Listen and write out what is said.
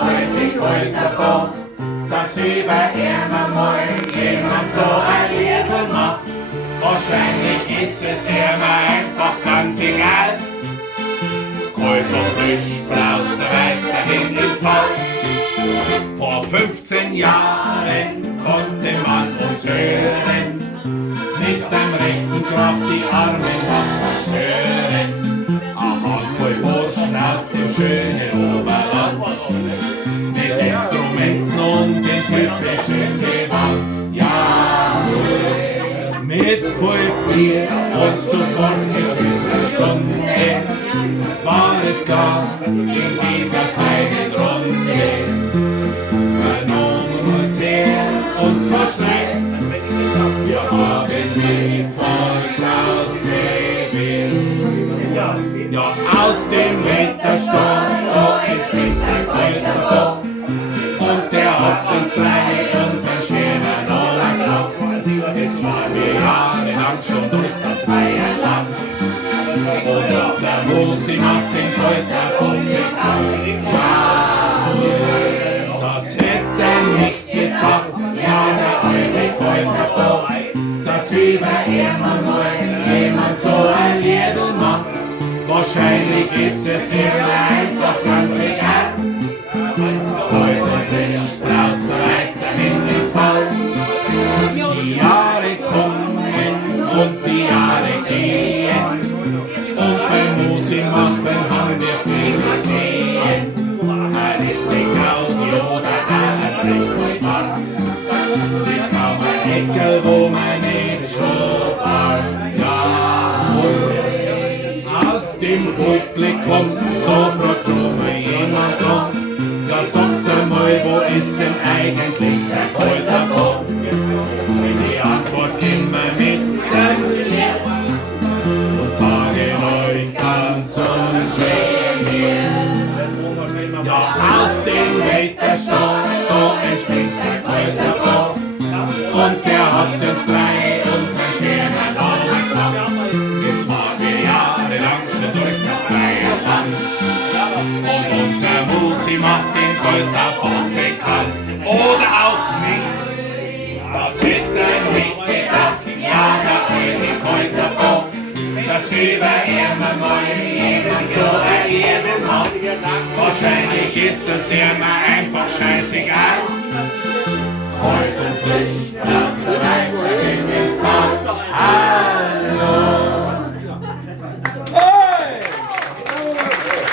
alte Koitaboch, dass über ihm mal jemand so ein Liedl macht. Wahrscheinlich ist es ihm einfach ganz egal. Koitaboch frisch braust weiterhin ins Fall. Vor 15 Jahren konnte man uns hören, mit dem rechten Kraft die Arme machen stören. Eine Handvoll Burschen aus dem schönen Oberland, mit Instrumenten und den typischen Gewand. Ja, mit voll Bier und sofort geschwindter Stunde war es klar in dieser feinen Runde. Und zwar schnell, wir haben die Volk ausgewählt. Ja, aus dem Wintersturm, da entsteht ein Koitaboch. Und der hat uns drei unseren schönen Oller gemacht. Jetzt waren wir jahrelang schon durch das freie Land. Und unser Musi macht den Koitaboch bekannt. Ja, das hätte nicht gedacht. Ja, der alte Koitaboch, dass über jemand so ein Liedl macht. Wahrscheinlich ist es ihm einfach ganz egal. Heute frisch braust weiterhin ins Fall. Die Jahre kommen und die Jahre gehen. Und beim Musik machen haben wir viel gesehen. Ein richtig Audio, da ein richtig Schmarrn. Sie kam ein Eckel, wo mein Ebenschub war. Ja, aus dem Kuckli kommt, da fragt schon mal jemand noch. Ja, sagt's einmal, wo ist denn eigentlich der Koitaboch? Die Antwort immer mit dem Lied und sage euch ganz unschön. Ja, aus dem Wettersturm, da entspringt der Koitaboch. Und der hat uns drei unseren schönen Oller gemacht. Jetzt waren wir jahrelang schon durch das freie Land. Und unser Musi macht den Koitaboch bekannt. Oder auch nicht, das hätte er nicht gedacht. Ja, der alte Koitaboch, dass über ihm mal jemand so ein Liedl macht. Wahrscheinlich ist es ihm einfach scheißegal.